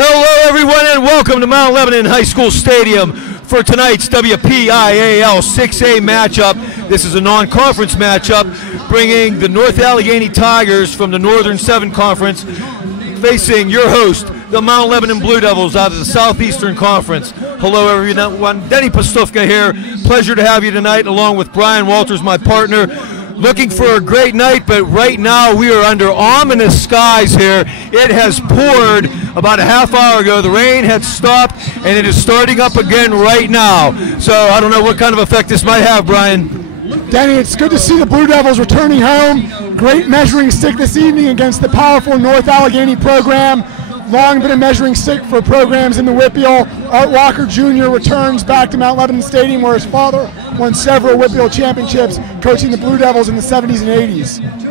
Hello, everyone, and welcome to Mount Lebanon High School Stadium for tonight's WPIAL 6A matchup. This is a non-conference matchup, bringing the North Allegheny Tigers from the Northern 7 Conference facing your host, the Mount Lebanon Blue Devils out of the Southeastern Conference. Hello, everyone. Denny Pastufka here. Pleasure to have you tonight, along with Brian Walters, my partner. Looking for a great night, but right now we are under ominous skies here. It has poured about a half hour ago. The rain had stopped, and it is starting up again right now. So I don't know what kind of effect this might have, Brian. Denny, it's good to see the Blue Devils returning home. Great measuring stick this evening against the powerful North Allegheny program. long been a measuring stick for programs in the Whitfield. Art Walker Jr. returns back to Mount Lebanon Stadium, where his father won several Whitfield championships coaching the Blue Devils in the 70s and 80s.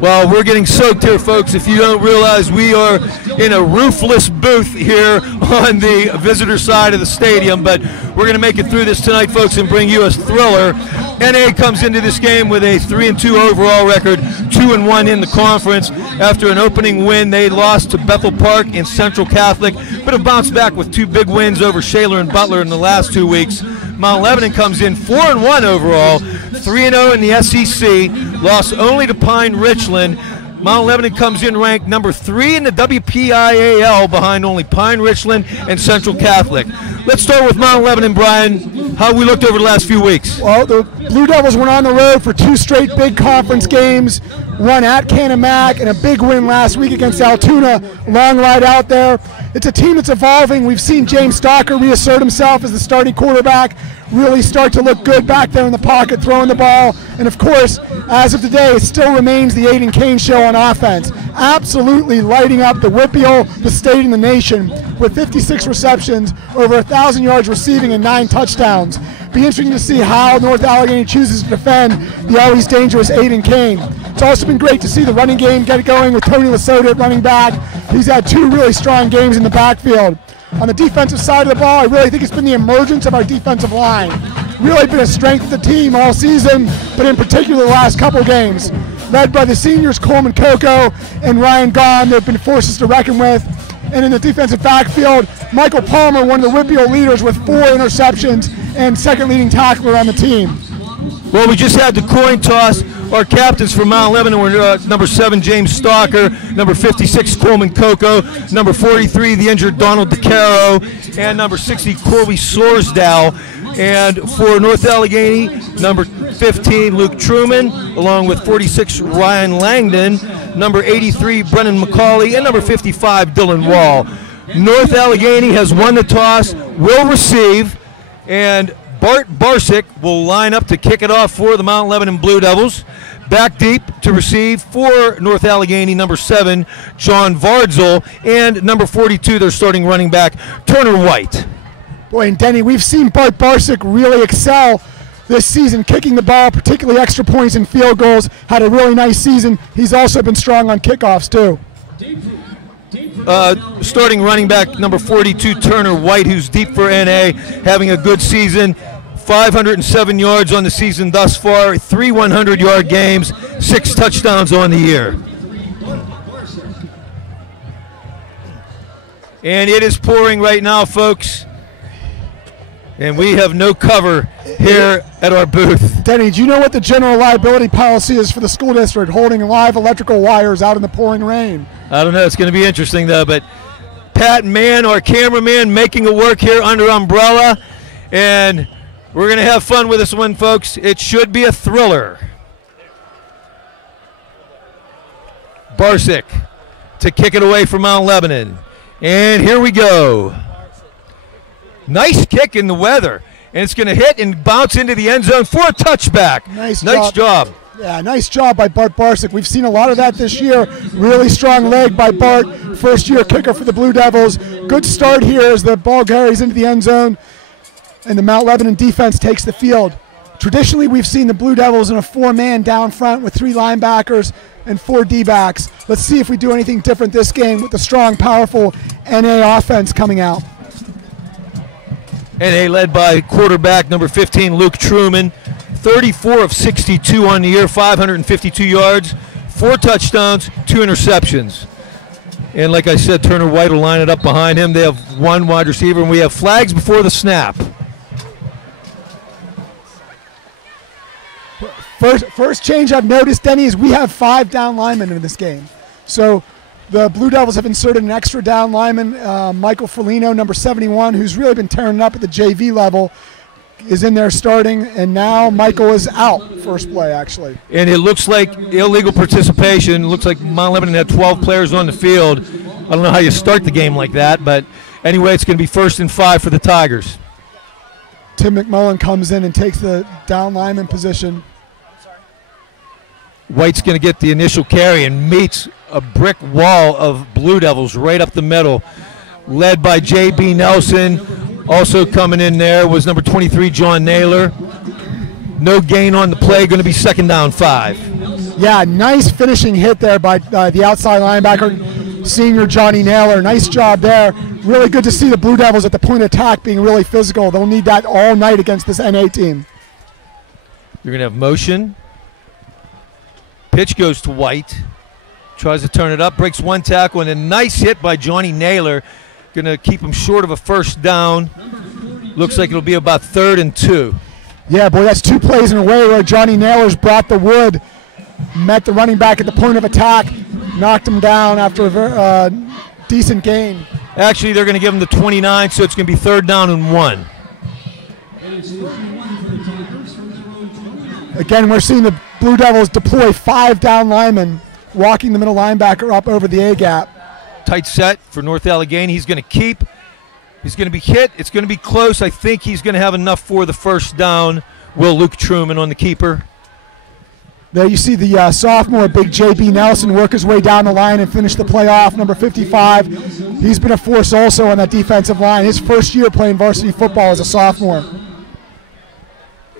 Well, we're getting soaked here, folks. If you don't realize, we are in a roofless booth here on the visitor side of the stadium, but we're going to make it through this tonight, folks, and bring you a thriller. NA comes into this game with a 3-2 overall record, 2-1 in the conference. After an opening win, they lost to Bethel Park and Central Catholic, but have bounced back with 2 big wins over Shaler and Butler in the last 2 weeks. Mount Lebanon comes in 4-1 overall, 3-0 in the SEC, lost only to Pine Richland. Mount Lebanon comes in ranked number 3 in the WPIAL, behind only Pine Richland and Central Catholic. Let's start with Mount Lebanon, Brian. How we looked over the last few weeks? Well, the Blue Devils went on the road for 2 straight big conference games, one at Canamac and a big win last week against Altoona. Long ride out there. It's a team that's evolving. We've seen James Stocker reassert himself as the starting quarterback, really start to look good back there in the pocket, throwing the ball. And of course, as of today, it still remains the Aiden Kane show on offense. Absolutely lighting up the Whitfield, the state, and the nation with 56 receptions, over 1,000 yards receiving, and 9 touchdowns. Be interesting to see how North Allegheny chooses to defend the always dangerous Aiden Kane. It's also been great to see the running game get going with Tony Lasota at running back. He's had 2 really strong games in the backfield. On the defensive side of the ball, I really think it's been the emergence of our defensive line. Really been a strength of the team all season, but in particular the last couple games. Led by the seniors Coleman Coco and Ryan Gahn, they've been forces to reckon with. And in the defensive backfield, Michael Palmer, one of the Whitfield leaders with 4 interceptions and second leading tackler on the team. Well, we just had the coin toss. Our captains for Mount Lebanon were number 7, James Stocker, number 56, Coleman Coco, number 43, the injured Donald DeCaro, and number 60, Corby Sorsdal. And for North Allegheny, number 15, Luke Truman, along with 46, Ryan Langdon, number 83, Brennan McCauley, and number 55, Dylan Wall. North Allegheny has won the toss, will receive, and Bart Barsick will line up to kick it off for the Mount Lebanon Blue Devils. Back deep to receive for North Allegheny, number 7, John Vardzol, and number 42, their starting running back, Turner White. Boy, and Denny, we've seen Bart Barsick really excel this season, kicking the ball, particularly extra points and field goals. Had a really nice season. He's also been strong on kickoffs, too. Starting running back, number 42, Turner White, who's deep for NA, having a good season. 507 yards on the season thus far, 3 100-yard games, 6 touchdowns on the year. And it is pouring right now, folks. And we have no cover here at our booth. Denny, do you know what the general liability policy is for the school district holding live electrical wires out in the pouring rain? I don't know. It's going to be interesting, though. But Pat Mann, our cameraman, making it work here under umbrella. And we're going to have fun with this one, folks. It should be a thriller. Barsick to kick it away from Mount Lebanon. And here we go. Nice kick in the weather. And it's going to hit and bounce into the end zone for a touchback. Nice job. Yeah, nice job by Bart Barsick. We've seen a lot of that this year. Really strong leg by Bart. First-year kicker for the Blue Devils. Good start here as the ball carries into the end zone. And the Mount Lebanon defense takes the field. Traditionally, we've seen the Blue Devils in a 4-man down front with 3 linebackers and 4 D-backs. Let's see if we do anything different this game with the strong, powerful NA offense coming out. NA led by quarterback number 15, Luke Truman. 34 of 62 on the year, 552 yards, 4 touchdowns, 2 interceptions. And like I said, Turner White will line it up behind him. They have 1 wide receiver, and we have flags before the snap. First change I've noticed, Denny, is we have 5 down linemen in this game. So the Blue Devils have inserted an extra down lineman, Michael Felino, number 71, who's really been tearing it up at the JV level, is in there starting, and now Michael is out first play, actually. And it looks like illegal participation. It looks like Mount Lebanon had 12 players on the field. I don't know how you start the game like that, but anyway, it's going to be 1st and 5 for the Tigers. Tim McMullen comes in and takes the down lineman position. White's going to get the initial carry and meets a brick wall of Blue Devils right up the middle, led by J.B. Nelson. Also coming in there was number 23, John Naylor. No gain on the play, going to be 2nd down 5. Yeah, nice finishing hit there by the outside linebacker, senior Johnny Naylor. Nice job there. Really good to see the Blue Devils at the point of attack being really physical. They'll need that all night against this NA team. You're going to have motion. Pitch goes to White. Tries to turn it up, breaks one tackle, and a nice hit by Johnny Naylor. Going to keep him short of a 1st down. Looks like it'll be about 3rd and 2. Yeah, boy, that's 2 plays in a row where Johnny Naylor's brought the wood, met the running back at the point of attack, knocked him down after a decent gain. Actually, they're going to give him the 29, so it's going to be 3rd down and 1. Again, we're seeing the Blue Devils deploy 5 down linemen, walking the middle linebacker up over the A-gap. Tight set for North Allegheny. He's going to keep. He's going to be hit. It's going to be close. I think he's going to have enough for the 1st down. Will Luke Truman on the keeper. There you see the sophomore, big J.B. Nelson, work his way down the line and finish the play off, number 55. He's been a force also on that defensive line. His 1st year playing varsity football as a sophomore.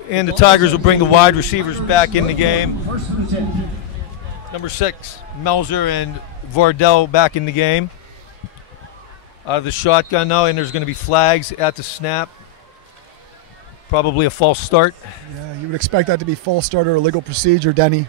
And the Tigers will bring the wide receivers back in the game. Number 6, Melzer and Vardell back in the game. Out of the shotgun now, and there's going to be flags at the snap. Probably a false start. Yeah, you would expect that to be false start or a legal procedure, Denny.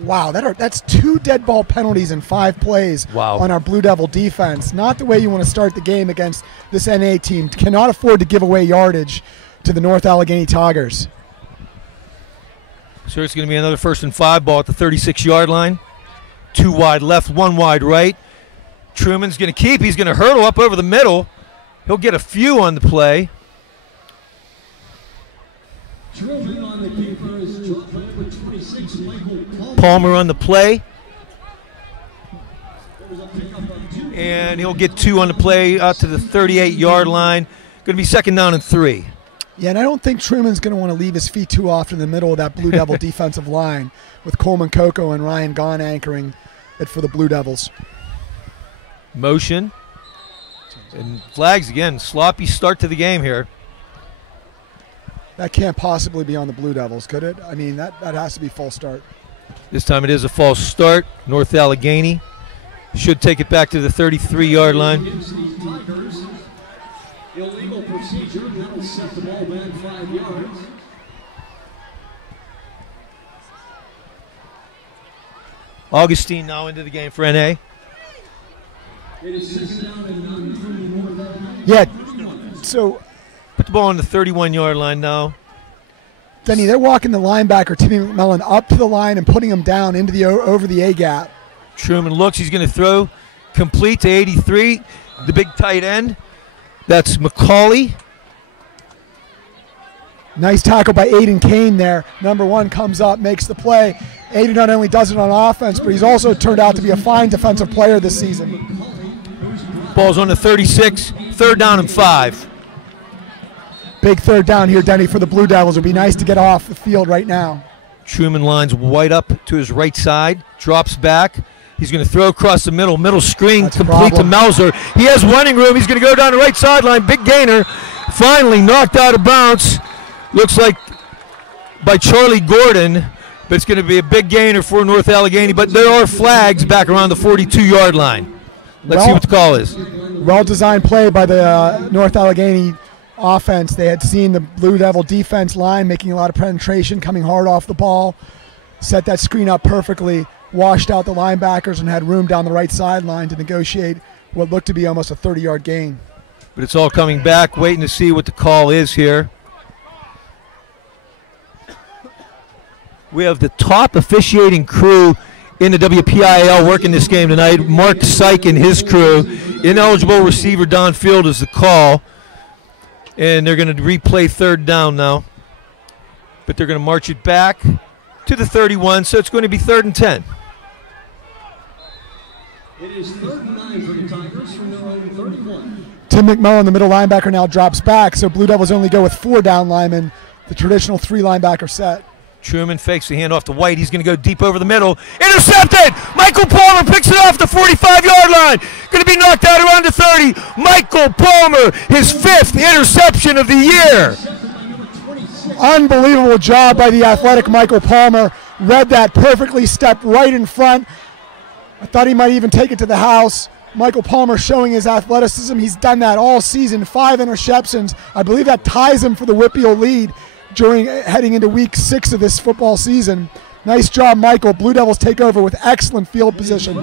Wow, that's 2 dead ball penalties in 5 plays on our Blue Devil defense. Not the way you want to start the game against this NA team. Cannot afford to give away yardage to the North Allegheny Tigers. So it's going to be another 1st and 5 ball at the 36-yard line. 2 wide left, 1 wide right. Truman's going to keep. He's going to hurdle up over the middle. He'll get a few on the play. Palmer on the play. And he'll get 2 on the play out to the 38-yard line. Going to be 2nd down and 3. Yeah, and I don't think Truman's going to want to leave his feet too often in the middle of that Blue Devil defensive line with Coleman Coco and Ryan Gahn anchoring it for the Blue Devils. Motion. And flags again. Sloppy start to the game here. That can't possibly be on the Blue Devils, could it? I mean, that has to be false start. This time it is a false start. North Allegheny should take it back to the 33-yard line. Illegal procedure. That'll set the ball back 5 yards. Augustine now into the game for NA. It is 2nd down and 9. Yeah, so put the ball on the 31-yard line now. Denny, they're walking the linebacker, Timmy McMillan, up to the line and putting him down into the over the A-gap. Truman looks. He's going to throw complete to 83, the big tight end. That's McCauley. Nice tackle by Aiden Kane there. Number 1 comes up, makes the play. Aiden not only does it on offense, but he's also turned out to be a fine defensive player this season. Ball's on the 36, 3rd down and 5. Big 3rd down here, Denny, for the Blue Devils. It would be nice to get off the field right now. Truman lines White up to his right side, drops back. He's going to throw across the middle. Middle screen. That's complete to Melzer. He has running room. He's going to go down the right sideline. Big gainer. Finally knocked out of bounds. Looks like by Charlie Gordon. But it's going to be a big gainer for North Allegheny. But there are flags back around the 42-yard line. Let's see what the call is. Well-designed play by the North Allegheny offense. They had seen the Blue Devil defense line making a lot of penetration, coming hard off the ball. Set that screen up perfectly. Washed out the linebackers and had room down the right sideline to negotiate what looked to be almost a 30-yard gain. But it's all coming back, waiting to see what the call is here. We have the top officiating crew in the WPIAL working this game tonight. Mark Syke and his crew. Ineligible receiver downfield is the call. And they're going to replay 3rd down now. But they're going to march it back to the 31, so it's going to be 3rd and 10. It is 3rd and 9 for the Tigers from their own 31. Tim McMillan, the middle linebacker, now drops back, so Blue Devils only go with 4 down linemen the traditional 3 linebacker set. Truman fakes the handoff to White. He's going to go deep over the middle. Intercepted! Michael Palmer picks it off the 45-yard line. Going to be knocked out around the 30. Michael Palmer, his 5th interception of the year. Unbelievable job by the athletic Michael Palmer. Read that perfectly, stepped right in front. I thought he might even take it to the house. Michael Palmer showing his athleticism. He's done that all season, 5 interceptions. I believe that ties him for the Whippeal lead heading into week 6 of this football season. Nice job, Michael. Blue Devils take over with excellent field position.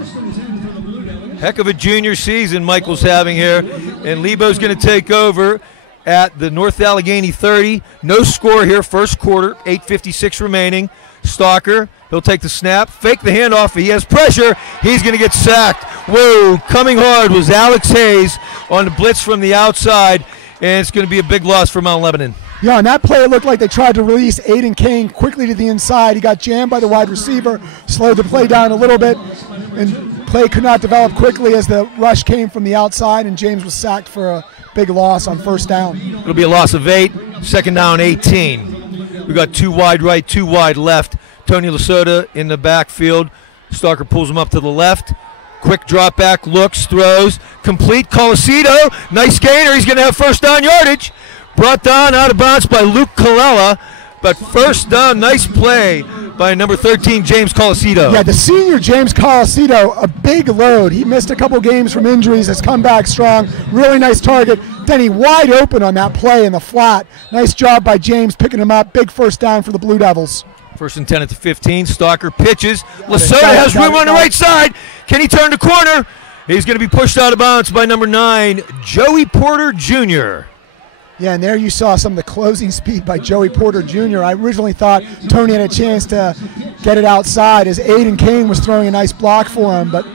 Heck of a junior season Michael's having here. And Lebo's going to take over at the North Allegheny 30. No score here, first quarter, 8:56 remaining. Stalker, he'll take the snap, fake the handoff. He has pressure. He's going to get sacked. Whoa, coming hard was Alex Hayes on the blitz from the outside, and it's going to be a big loss for Mount Lebanon. Yeah, on that play, it looked like they tried to release Aiden Kane quickly to the inside. He got jammed by the wide receiver, slowed the play down a little bit, and play could not develop quickly as the rush came from the outside, and James was sacked for a big loss on first down. It'll be a loss of 8, second down 18. We got 2 wide right, 2 wide left. Tony Lasota in the backfield. Stalker pulls him up to the left. Quick drop back, looks, throws, complete. Colacedo, nice gainer. He's going to have first down yardage. Brought down out of bounds by Luke Colella, but first down, nice play by number 13, James Colacedo. Yeah, the senior James Colacedo, a big load. He missed a couple games from injuries, has come back strong. Really nice target. Denny wide open on that play in the flat. Nice job by James picking him up. Big first down for the Blue Devils. First and 10 at the 15. Stalker pitches. Lasota has room on the right side. Can he turn the corner? He's going to be pushed out of bounds by number 9, Joey Porter Jr. Yeah, and there you saw some of the closing speed by Joey Porter Jr. I originally thought Tony had a chance to get it outside as Aiden Kane was throwing a nice block for him, but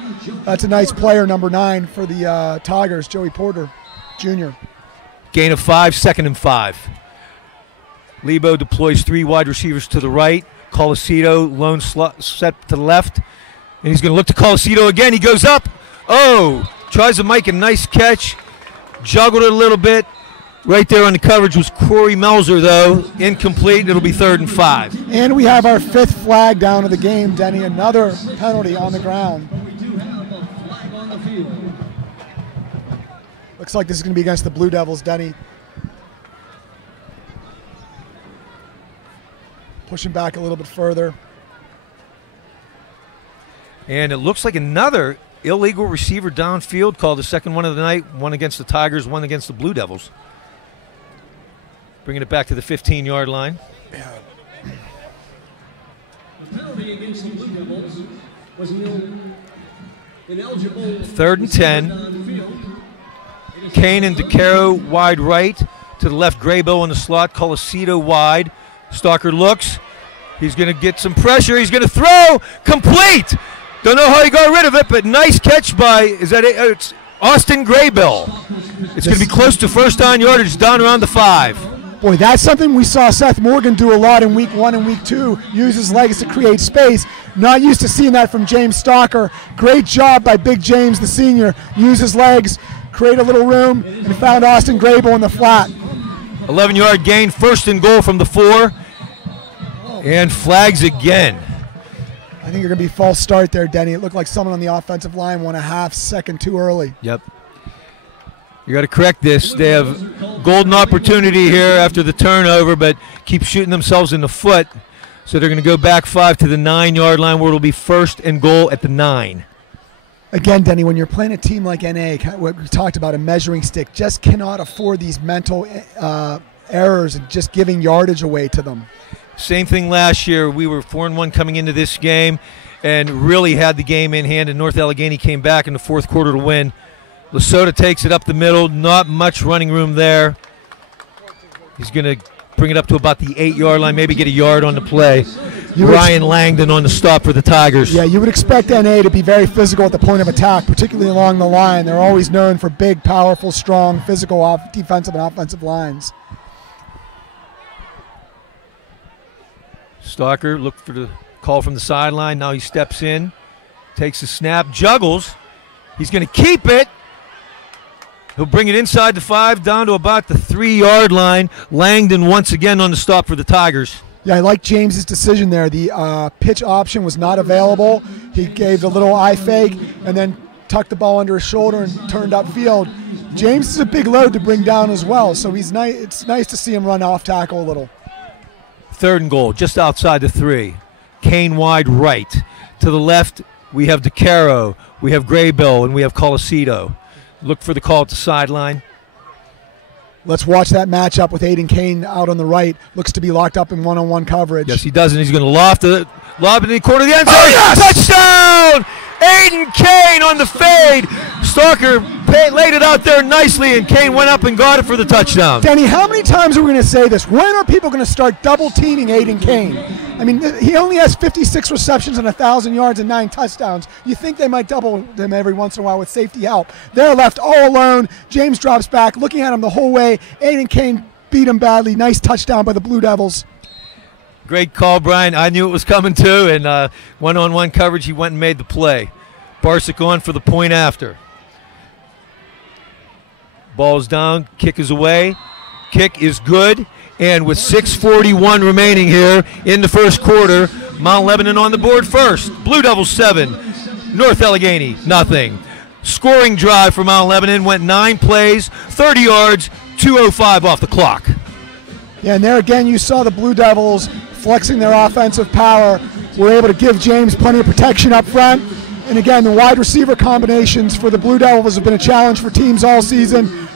that's a nice player, number 9 for the Tigers, Joey Porter Jr. Gain of 5, second and 5. Lebo deploys 3 wide receivers to the right. Colacedo lone set to the left, and he's going to look to Colacedo again. He goes up. Oh, tries to make a nice catch. Juggled it a little bit. Right there on the coverage was Corey Melzer, though. Incomplete. It'll be 3rd and 5. And we have our 5th flag down of the game, Denny. Another penalty on the ground. Looks like this is going to be against the Blue Devils, Denny. Pushing back a little bit further. And it looks like another illegal receiver downfield called, the second one of the night. One against the Tigers, one against the Blue Devils. Bringing it back to the 15-yard line. Yeah. The penalty against the Blue Devils was ineligible. 3rd and 10. Kane and DeCaro wide right. To the left, Graybill in the slot. Colacedo wide. Stalker looks. He's going to get some pressure. He's going to throw. Complete. Don't know how he got rid of it, but nice catch by, it's Austin Graybill. It's going to be close to first down yardage, down around the 5. Boy, that's something we saw Seth Morgan do a lot in week 1 and week 2, use his legs to create space. Not used to seeing that from James Stalker. Great job by Big James, the senior. Use his legs, create a little room, and found Austin Graybill in the flat. 11-yard gain, 1st and goal from the 4. And flags again. I think you're going to be false start there, Denny. It looked like someone on the offensive line went a half second too early. Yep. You got to correct this. They have golden opportunity here after the turnover, but keep shooting themselves in the foot. So they're going to go back 5 to the 9-yard line, where it'll be 1st and goal at the 9. Again, Denny, when you're playing a team like NA, what we talked about, a measuring stick, just cannot afford these mental errors and just giving yardage away to them. Same thing last year. We were 4-1 coming into this game and really had the game in hand, and North Allegheny came back in the 4th quarter to win. Lasota takes it up the middle. Not much running room there. He's going to bring it up to about the 8-yard line, maybe get a yard on the play. Ryan Langdon on the stop for the Tigers. Yeah, you would expect NA to be very physical at the point of attack, particularly along the line. They're always known for big, powerful, strong, physical defensive and offensive lines. Stalker looked for the call from the sideline. Now he steps in, takes the snap, juggles. He's going to keep it. He'll bring it inside the 5, down to about the 3-yard line. Langdon once again on the stop for the Tigers. Yeah, I like James's decision there. The pitch option was not available. He gave the little eye fake and then tucked the ball under his shoulder and turned upfield. James is a big load to bring down as well, so he's nice. It's nice to see him run off tackle a little. 3rd and goal, just outside the 3. Kane wide right. To the left, we have DeCaro, we have Graybill, and we have Colicito. Look for the call at the sideline. Let's watch that matchup with Aiden Kane out on the right. Looks to be locked up in one-on-one coverage. Yes, he does, and he's going to lob it in the corner of the end zone. Oh, yes! Touchdown! Aiden Kane on the fade. Stalker laid it out there nicely, and Kane went up and got it for the touchdown. Denny, how many times are we going to say this? When are people going to start double-teaming Aiden Kane? I mean, he only has 56 receptions and 1,000 yards and 9 touchdowns. You think they might double him every once in a while with safety help. They're left all alone. James drops back, looking at him the whole way. Aiden Kane beat him badly. Nice touchdown by the Blue Devils. Great call, Brian. I knew it was coming too, and one-on-one coverage, he went and made the play. Barsick on for the point after. Ball's down, kick is away. Kick is good, and with 6:41 remaining here in the first quarter, Mount Lebanon on the board first. Blue Devils 7, North Allegheny nothing. Scoring drive for Mount Lebanon, went 9 plays, 30 yards, 2:05 off the clock. Yeah, and there again you saw the Blue Devils flexing their offensive power. Were able to give James plenty of protection up front. And again, the wide receiver combinations for the Blue Devils have been a challenge for teams all season.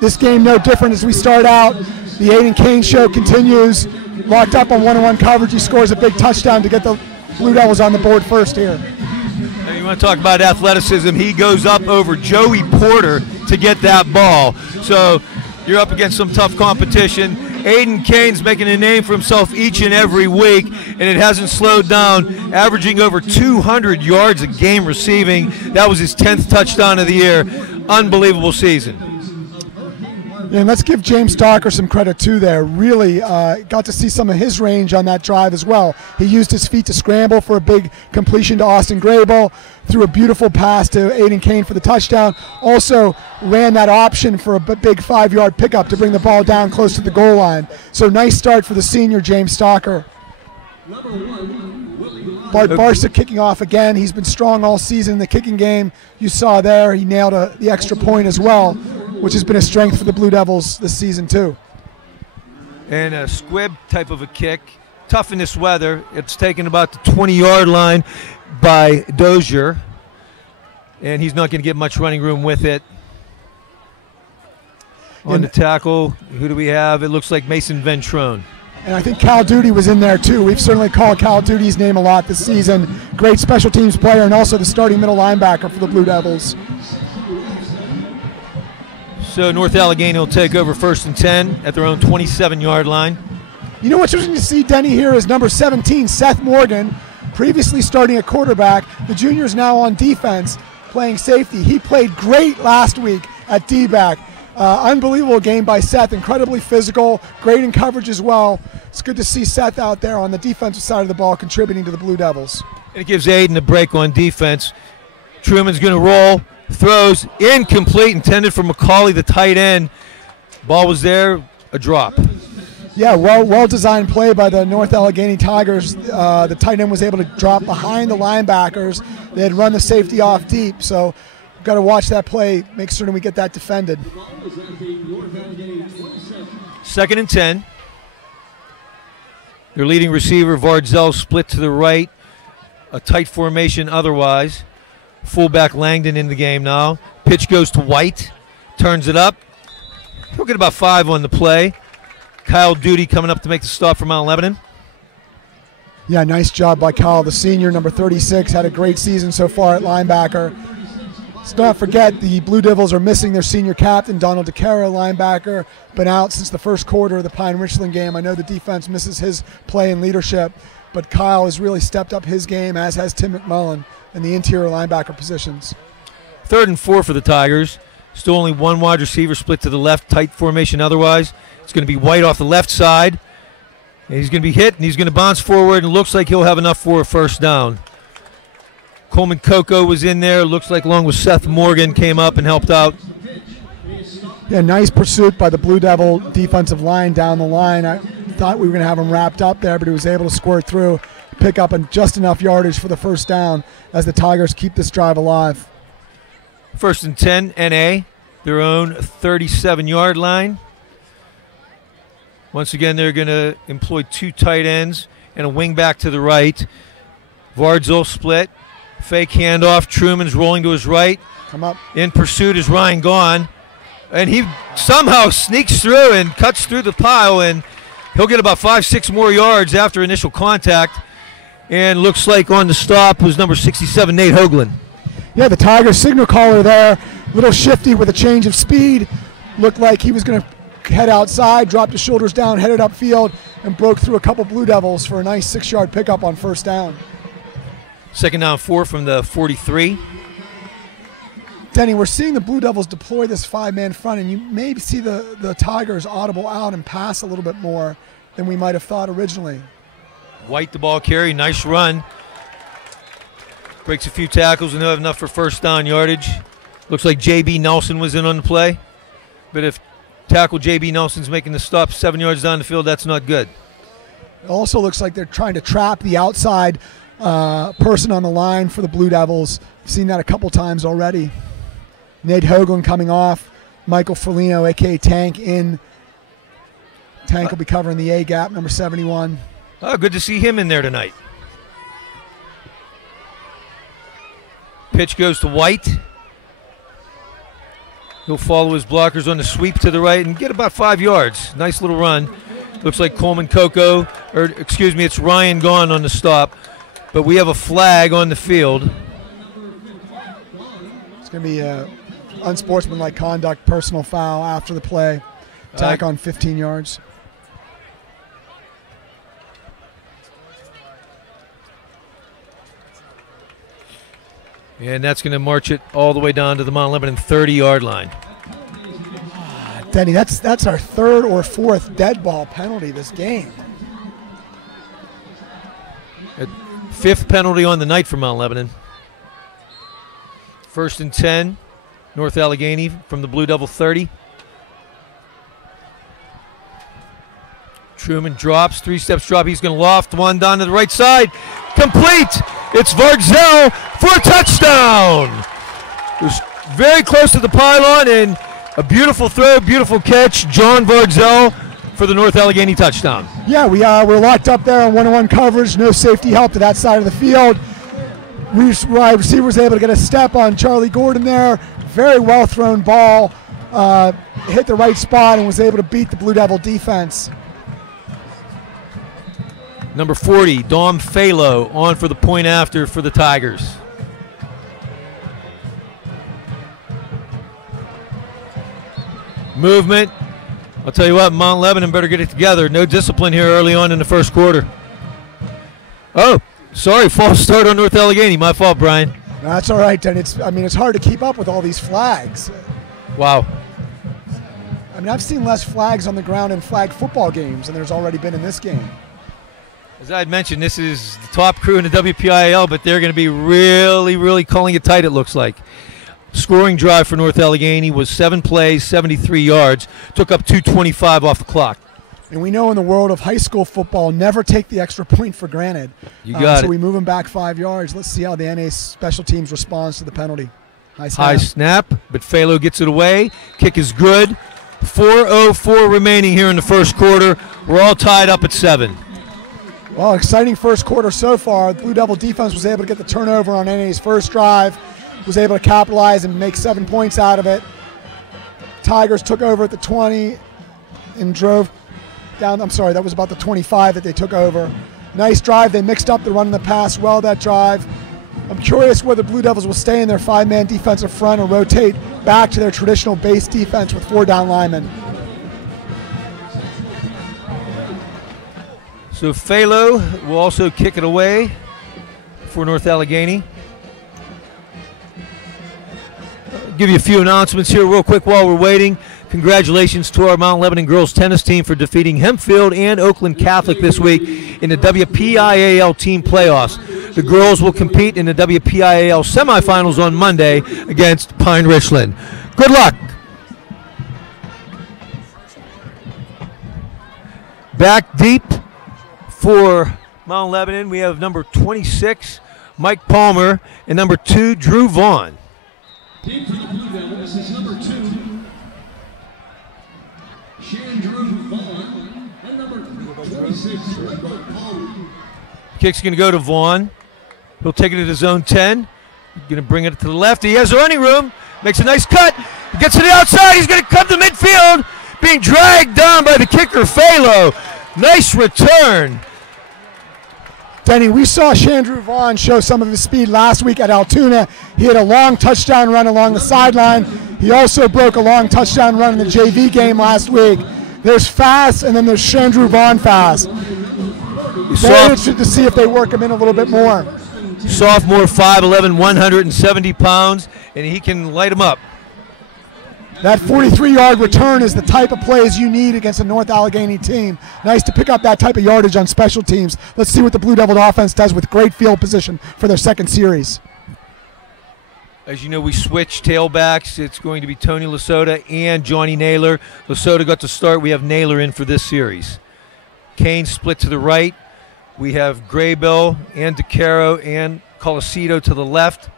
This game no different as we start out. The Aiden Kane show continues. Locked up on one-on-one coverage. He scores a big touchdown to get the Blue Devils on the board first here. And you want to talk about athleticism, he goes up over Joey Porter to get that ball. So you're up against some tough competition. Aiden Kane's making a name for himself each and every week, and it hasn't slowed down, averaging over 200 yards a game receiving. That was his 10th touchdown of the year. Unbelievable season. Yeah, and let's give James Stalker some credit too there. Really got to see some of his range on that drive as well. He used his feet to scramble for a big completion to Austin Graybill, threw a beautiful pass to Aiden Kane for the touchdown. Also ran that option for a big 5-yard pickup to bring the ball down close to the goal line. So nice start for the senior James Stalker. Bart Barsick kicking off again. He's been strong all season in the kicking game. You saw there he nailed the extra point as well, which has been a strength for the Blue Devils this season too. And a squib type of a kick. Tough in this weather. It's taken about the 20-yard line by Dozier, and he's not going to get much running room with it. On the tackle, who do we have? It looks like Mason Ventrone. And I think Cal Duty was in there too. We've certainly called Cal Duty's name a lot this season. Great special teams player and also the starting middle linebacker for the Blue Devils. So North Allegheny will take over 1st and 10 at their own 27-yard line. You know what's interesting to see, Denny, here is number 17, Seth Morgan, previously starting at quarterback. The junior is now on defense, playing safety. He played great last week at D-back. Unbelievable game by Seth, incredibly physical, great in coverage as well. It's good to see Seth out there on the defensive side of the ball contributing to the Blue Devils. And it gives Aiden a break on defense. Truman's going to roll, throws, incomplete, intended for McCauley, the tight end. Ball was there, a drop. Yeah, well-designed play by the North Allegheny Tigers. The tight end was able to drop behind the linebackers. They had run the safety off deep, so we've got to watch that play, make certain we get that defended. 2nd and 10. Their leading receiver, Vardzell, split to the right. A tight formation otherwise. Fullback Langdon in the game now. Pitch goes to White. Turns it up. He'll get about 5 on the play. Kyle Duty coming up to make the stop for Mount Lebanon. Yeah, nice job by Kyle, the senior, number 36. Had a great season so far at linebacker. Let's not forget the Blue Devils are missing their senior captain, Donald DeCaro, linebacker. Been out since the first quarter of the Pine-Richland game. I know the defense misses his play and leadership, but Kyle has really stepped up his game, as has Tim McMullen in the interior linebacker positions. 3rd and 4 for the Tigers. Still only one wide receiver split to the left, tight formation otherwise. It's going to be White off the left side. And he's going to be hit, and he's going to bounce forward, and it looks like he'll have enough for a 1st down. Coleman Coco was in there. Looks like along with Seth Morgan came up and helped out. Yeah, nice pursuit by the Blue Devil defensive line down the line. I thought we were going to have him wrapped up there, but he was able to squirt through, pick up just enough yardage for the first down as the Tigers keep this drive alive. 1st and 10, NA, their own 37-yard line. Once again, they're going to employ 2 tight ends and a wing back to the right. Vardzil split, fake handoff. Truman's rolling to his right. Come up. In pursuit is Ryan Gaughan. And he somehow sneaks through and cuts through the pile, and he'll get about 5-6 more yards after initial contact. And looks like on the stop was number 67, Nate Hoagland. Yeah, the Tigers signal caller there, a little shifty with a change of speed. Looked like he was going to head outside, dropped his shoulders down, headed upfield, and broke through a couple Blue Devils for a nice 6-yard pickup on first down. 2nd down 4 from the 43. Denny, we're seeing the Blue Devils deploy this 5-man front, and you may see the Tigers audible out and pass a little bit more than we might have thought originally. White the ball carry, nice run. Breaks a few tackles and they'll have enough for first down yardage. Looks like J.B. Nelson was in on the play. But if tackle J.B. Nelson's making the stop 7 yards down the field, that's not good. It also looks like they're trying to trap the outside person on the line for the Blue Devils. I've seen that a couple times already. Nate Hoagland coming off. Michael Ferlino, a.k.a. Tank, in. Tank will be covering the A-gap, number 71. Oh, good to see him in there tonight. Pitch goes to White. He'll follow his blockers on the sweep to the right and get about 5 yards. Nice little run. Looks like Coleman Coco, or excuse me, it's Ryan Gaughan on the stop. But we have a flag on the field. It's going to be unsportsmanlike conduct, personal foul after the play. Attack on 15 yards. And that's going to march it all the way down to the Mount Lebanon 30-yard line. Denny, that's our 3rd or 4th dead ball penalty this game. 5th penalty on the night for Mount Lebanon. 1st and 10, North Allegheny from the Blue Devil 30. Truman drops, 3 steps drop. He's going to loft one down to the right side. Complete. It's Vardzil for a touchdown. It was very close to the pylon and a beautiful throw, beautiful catch. John Vardzil for the North Allegheny touchdown. Yeah, we're locked up there on 1-on-1 coverage. No safety help to that side of the field. Wide receiver was able to get a step on Charlie Gordon there. Very well thrown ball. Hit the right spot and was able to beat the Blue Devil defense. Number 40, Dom Phalo, on for the point after for the Tigers. Movement. I'll tell you what, Mount Lebanon better get it together. No discipline here early on in the first quarter. Oh, sorry, false start on North Allegheny. My fault, Brian. No, that's all right, then. It's hard to keep up with all these flags. Wow. I mean, I've seen less flags on the ground in flag football games than there's already been in this game. As I had mentioned, this is the top crew in the WPIAL, but they're going to be really, really calling it tight, it looks like. Scoring drive for North Allegheny was 7 plays, 73 yards, took up 2:25 off the clock. And we know in the world of high school football, never take the extra point for granted. You got it. So we move them back 5 yards. Let's see how the NA special teams responds to the penalty. High snap, but Phalo gets it away. Kick is good. 4:04 remaining here in the first quarter. We're all tied up at 7. Well, exciting first quarter so far. The Blue Devil defense was able to get the turnover on NA's first drive, was able to capitalize and make 7 points out of it. Tigers took over at the 20 and drove down. I'm sorry, that was about the 25 that they took over. Nice drive. They mixed up the run and the pass well that drive. I'm curious whether Blue Devils will stay in their 5-man defensive front or rotate back to their traditional base defense with 4 down linemen. So Phalo will also kick it away for North Allegheny. I'll give you a few announcements here real quick while we're waiting. Congratulations to our Mount Lebanon girls tennis team for defeating Hempfield and Oakland Catholic this week in the WPIAL team playoffs. The girls will compete in the WPIAL semifinals on Monday against Pine Richland. Good luck. Back deep for Mount Lebanon, we have number 26, Mike Palmer, and number 2, Drew Vaughn. Team for the Blue Devils is number 2, Drew Vaughn, and number 26, Lebo. Kick's going to go to Vaughn. He'll take it at his own 10. Going to bring it to the left. He has running room. Makes a nice cut. He gets to the outside. He's going to come to midfield. Being dragged down by the kicker, Phalo. Nice return. Denny, we saw Chandru Vaughn show some of his speed last week at Altoona. He had a long touchdown run along the sideline. He also broke a long touchdown run in the JV game last week. There's fast, and then there's Chandru Vaughn fast. Very interested to see if they work him in a little bit more. Sophomore, 5'11", 170 pounds, and he can light him up. That 43-yard return is the type of plays you need against a North Allegheny team. Nice to pick up that type of yardage on special teams. Let's see what the Blue Devil offense does with great field position for their second series. As you know, we switched tailbacks. It's going to be Tony Lasota and Johnny Naylor. Lasota got to start. We have Naylor in for this series. Kane split to the right. We have Graybill and DeCaro and Colasito to the left.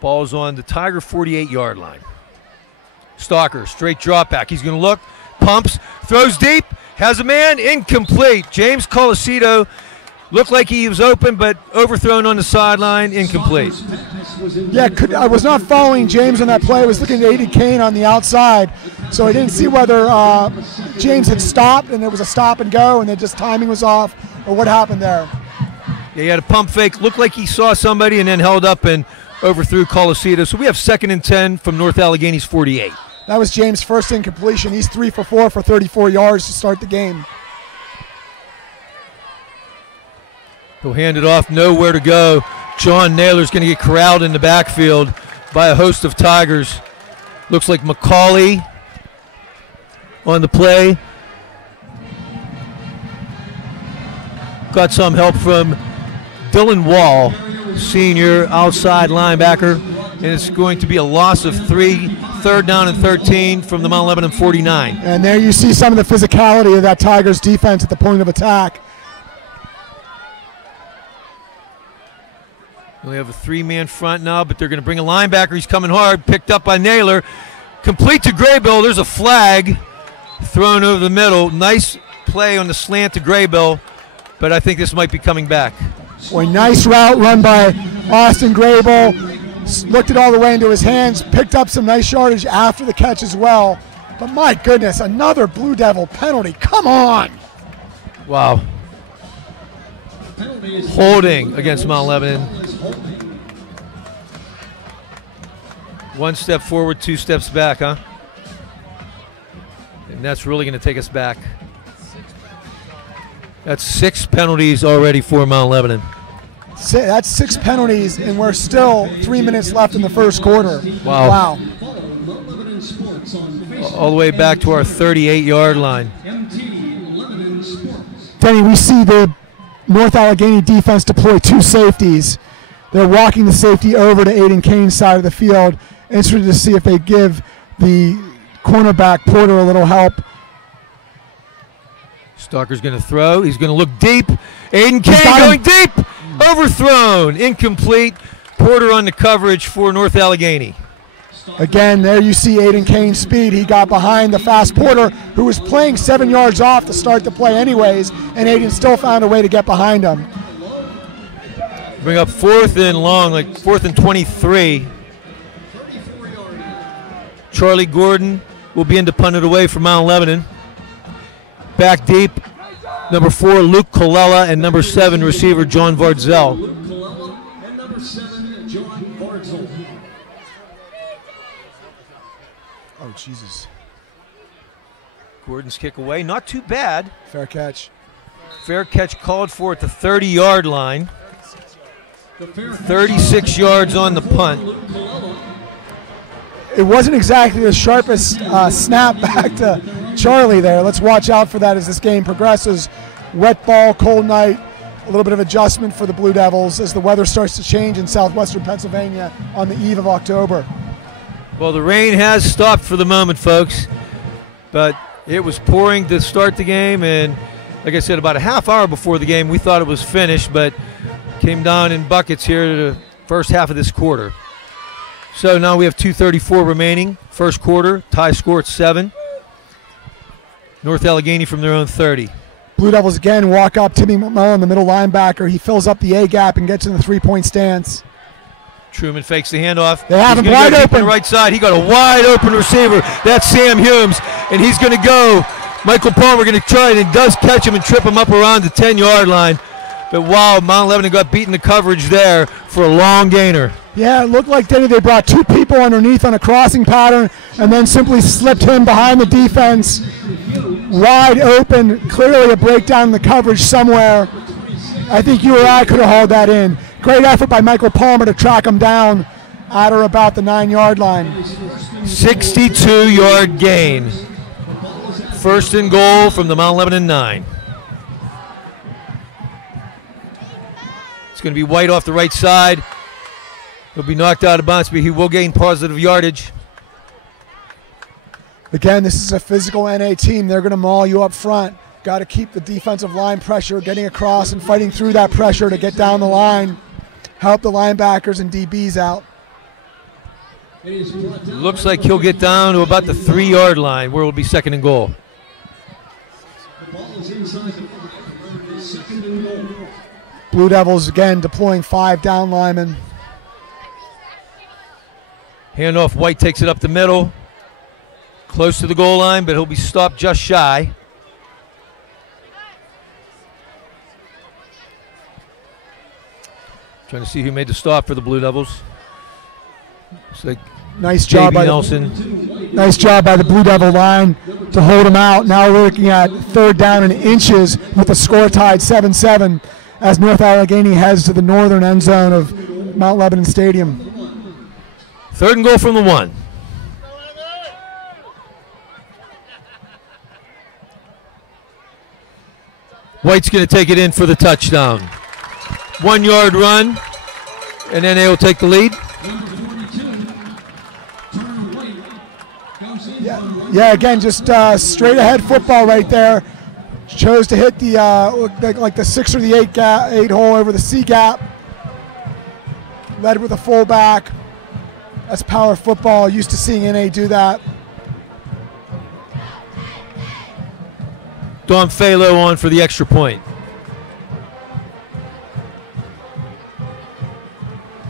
Ball's on the Tiger 48-yard line. Stalker, straight drop back. He's going to look, pumps, throws deep, has a man, incomplete. James Colasito looked like he was open, but overthrown on the sideline, incomplete. Yeah, I was not following James on that play. I was looking at Aiden Kane on the outside, so I didn't see whether James had stopped and it was a stop and go and then just timing was off, or what happened there. Yeah, he had a pump fake. Looked like he saw somebody and then held up and overthrew Colasito. So we have 2nd and 10 from North Allegheny's 48. That was James' first incompletion. He's 3 for 4 for 34 yards to start the game. He'll hand it off, nowhere to go. John Naylor's going to get corralled in the backfield by a host of Tigers. Looks like McCauley on the play. Got some help from Dylan Wall, senior outside linebacker, and it's going to be a loss of 3, 3rd down and 13 from the Mount Lebanon 49. And there you see some of the physicality of that Tigers defense at the point of attack. We have a 3-man front now, but they're going to bring a linebacker. He's coming hard, picked up by Naylor. Complete to Graybill. There's a flag thrown over the middle. Nice play on the slant to Graybill, but I think this might be coming back. Boy, nice route run by Austin Graybill. Looked it all the way into his hands, picked up some nice yardage after the catch as well. But my goodness, another Blue Devil penalty. Come on. Wow. Holding against Mount Lebanon. 1 step forward, 2 steps back, huh? And that's really going to take us back. That's 6 penalties already for Mount Lebanon. That's 6 penalties, and we're still 3 minutes left in the first quarter. Wow. All the way back to our 38-yard line. Denny, we see the North Allegheny defense deploy 2 safeties. They're walking the safety over to Aiden Kane's side of the field. Interested to see if they give the cornerback Porter a little help. Stalker's going to throw. He's going to look deep. Aiden Kane going deep. Overthrown. Incomplete. Porter on the coverage for North Allegheny. Again, there you see Aiden Kane's speed. He got behind the fast Porter, who was playing 7 yards off to start the play anyways, and Aiden still found a way to get behind him. Bring up 4th and long, like 4th and 23. Charlie Gordon will be in to punt it away from Mount Lebanon. Back deep, number 4, Luke Colella, and number 7, receiver John Vardzell. Luke Colella and number 7, John Vardzell. Oh, Jesus. Gordon's kick away, not too bad. Fair catch. Fair catch called for at the 30-yard line. 36 yards on the punt. It wasn't exactly the sharpest snap back to Charlie there. Let's watch out for that as this game progresses. Wet ball, cold night, a little bit of adjustment for the Blue Devils as the weather starts to change in southwestern Pennsylvania on the eve of October. Well, the rain has stopped for the moment, folks, but It was pouring to start the game, and like I said, about a half hour before the game, we thought it was finished, but came down in buckets here to the first half of this quarter. So now we have 2:34 remaining. First quarter, tie score at 7. North Allegheny from their own 30. Blue Devils again walk up. Timmy McMullen, the middle linebacker. He fills up the A gap and gets in the three-point stance. Truman fakes the handoff. They have him wide open. On the right side. He got a wide open receiver. That's Sam Humes, and he's going to go. Michael Palmer going to try it, and does catch him and trip him up around the 10-yard line. But wow, Mount Lebanon got beaten the coverage there for a long gainer. Yeah, it looked like they brought 2 people underneath on a crossing pattern and then simply slipped him behind the defense. Wide open, clearly a breakdown in the coverage somewhere. I think you or I could have hauled that in. Great effort by Michael Palmer to track him down at or about the 9-yard line. 62-yard gain. First and goal from the Mount Lebanon 9. It's going to be White off the right side. He'll be knocked out of bounds, but he will gain positive yardage. Again, this is a physical NA team. They're going to maul you up front. Got to keep the defensive line pressure, getting across and fighting through that pressure to get down the line. Help the linebackers and DBs out. Looks like he'll get down to about the 3-yard line, where it'll be second and goal. Blue Devils again deploying 5 down linemen. Handoff, White takes it up the middle. Close to the goal line, but he'll be stopped just shy. Trying to see who made the stop for the Blue Devils. Looks like nice job by Nelson. Nice job by the Blue Devil line to hold him out. Now we're looking at 3rd down and inches with the score tied 7-7 as North Allegheny heads to the northern end zone of Mount Lebanon Stadium. 3rd and goal from the 1. White's going to take it in for the touchdown. 1-yard run, and then they will take the lead. Yeah, again, just straight ahead football right there. Chose to hit the like the 6 or the 8 hole over the C gap. Led with a fullback. That's power football. Used to seeing NA do that. Don Falo on for the extra point.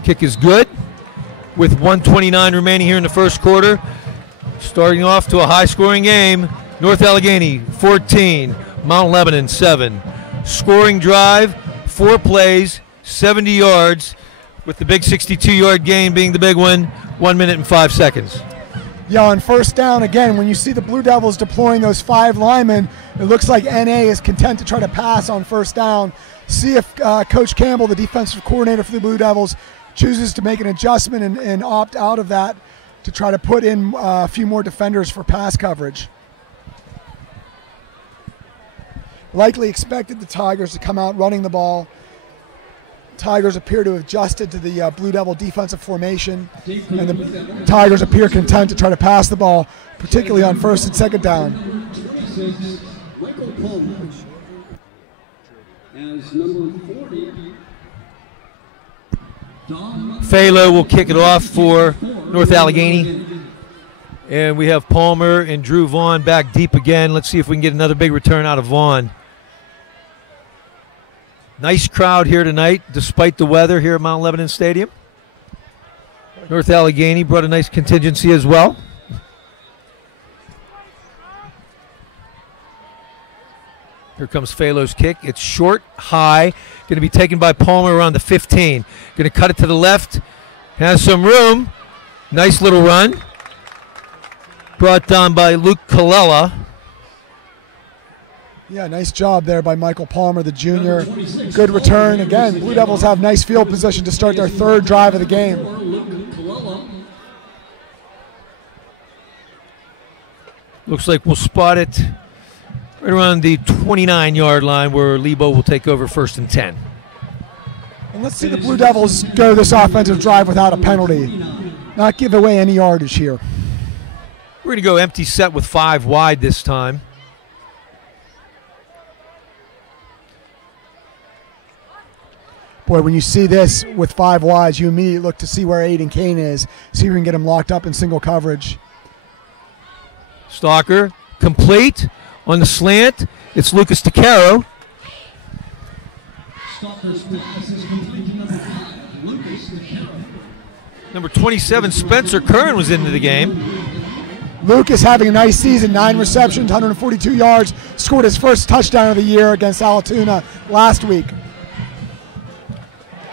Kick is good with 1:29 remaining here in the first quarter. Starting off to a high-scoring game. North Allegheny 14, Mount Lebanon 7. Scoring drive, 4 plays, 70 yards, with the big 62-yard gain being the big one, 1 minute and 5 seconds. Yeah, on first down, again, when you see the Blue Devils deploying those 5 linemen, it looks like NA is content to try to pass on first down. See if Coach Campbell, the defensive coordinator for the Blue Devils, chooses to make an adjustment and opt out of that to try to put in a few more defenders for pass coverage. Likely expected the Tigers to come out running the ball. Tigers appear to have adjusted to the Blue Devil defensive formation, and the Tigers appear content to try to pass the ball, particularly on first and second down. Falo will kick it off for North Allegheny. And we have Palmer and Drew Vaughn back deep again. Let's see if we can get another big return out of Vaughn. Nice crowd here tonight, despite the weather here at Mount Lebanon Stadium. North Allegheny brought a nice contingency as well. Here comes Falo's kick. It's short, high. Going to be taken by Palmer around the 15. Going to cut it to the left. Has some room. Nice little run. Brought down by Luke Colella. Yeah, nice job there by Michael Palmer, the junior. Good return. Again, Blue Devils have nice field position to start their 3rd drive of the game. Looks like we'll spot it right around the 29-yard line where Lebo will take over first and 10. And let's see the Blue Devils go this offensive drive without a penalty. Not give away any yardage here. We're going to go empty set with 5 wide this time. Boy, when you see this with 5 wides, you immediately look to see where Aiden Kane is, see if you can get him locked up in single coverage. Stalker complete on the slant. It's Lucas DeCaro. Number 27, Spencer Curran, was into the game. Lucas having a nice season, 9 receptions, 142 yards, scored his first touchdown of the year against Altoona last week.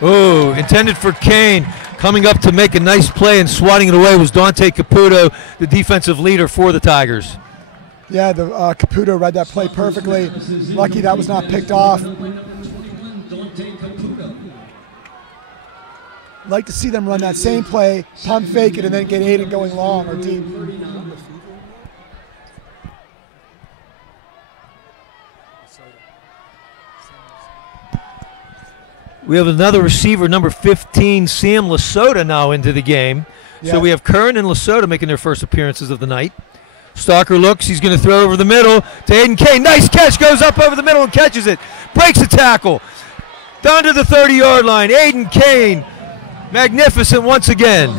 Oh, intended for Kane. Coming up to make a nice play and swatting it away was Dante Caputo, the defensive leader for the Tigers. Yeah, the Caputo read that play perfectly. Lucky that was not picked off. Like to see them run that same play, pump fake it, and then get Aiden going long or deep. We have another receiver, number 15, Sam Lasota, now into the game. Yeah. So we have Curran and Lasota making their first appearances of the night. Stalker looks, he's going to throw over the middle to Aiden Kane. Nice catch, goes up over the middle and catches it. Breaks a tackle. Down to the 30-yard line. Aiden Kane, magnificent once again.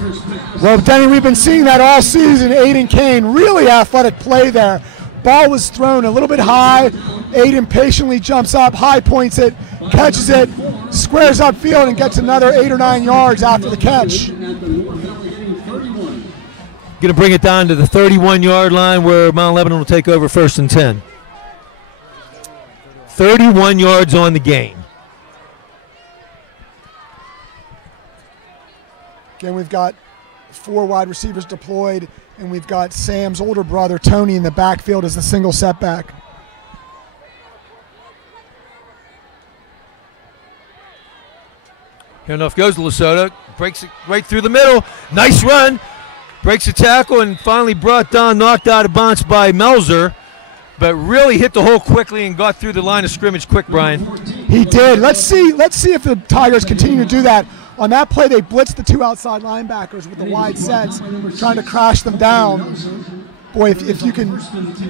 Well, Denny, we've been seeing that all season. Aiden Kane, really athletic play there. Ball was thrown a little bit high. Aiden patiently jumps up, high points it, catches it, squares upfield, and gets another 8 or 9 yards after the catch. Going to bring it down to the 31-yard line where Mount Lebanon will take over 1st and 10. 31 yards on the gain. Again, we've got 4 wide receivers deployed, and we've got Sam's older brother, Tony, in the backfield as the single setback. Handoff goes to Lasota, breaks it right through the middle. Nice run. Breaks a tackle and finally brought down, knocked out of bounds by Melzer, but really hit the hole quickly and got through the line of scrimmage quick, Brian. He did. Let's see if the Tigers continue to do that. On that play, they blitzed the 2 outside linebackers with the wide sets, trying to crash them down. Boy, if you can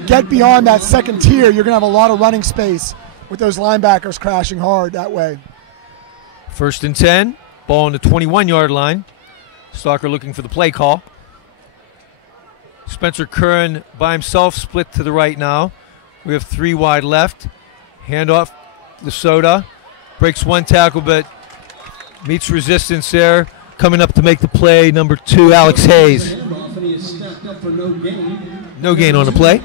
get beyond that second tier, you're going to have a lot of running space with those linebackers crashing hard that way. 1st and 10, ball on the 21-yard line. Stalker looking for the play call. Spencer Curran by himself, split to the right now. We have 3 wide left. Handoff, Lasota. Breaks 1 tackle, but meets resistance there. Coming up to make the play, number 2, Alex Hayes. No gain on the play.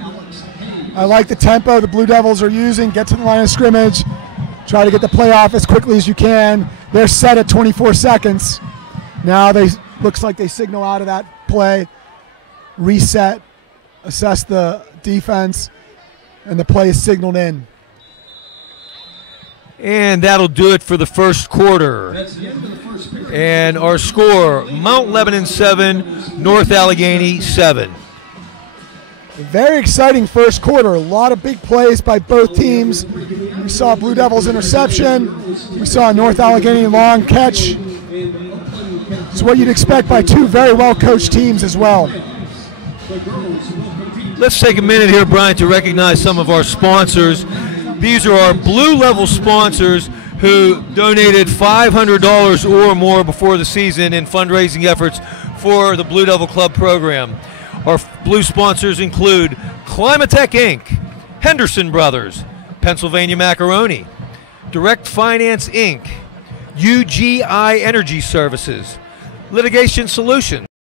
I like the tempo the Blue Devils are using. Get to the line of scrimmage. Try to get the play off as quickly as you can. They're set at 24 seconds. Now looks like they signal out of that play. Reset, assess the defense, and the play is signaled in. And that'll do it for the first quarter. And our score, Mount Lebanon 7, North Allegheny 7. Very exciting first quarter. A lot of big plays by both teams. We saw Blue Devils interception. We saw North Allegheny long catch. It's what you'd expect by 2 very well-coached teams as well. Let's take a minute here, Brian, to recognize some of our sponsors. These are our Blue Level sponsors who donated $500 or more before the season in fundraising efforts for the Blue Devil Club program. Our Blue sponsors include Climatech Inc., Henderson Brothers, Pennsylvania Macaroni, Direct Finance Inc., UGI Energy Services, Litigation Solutions,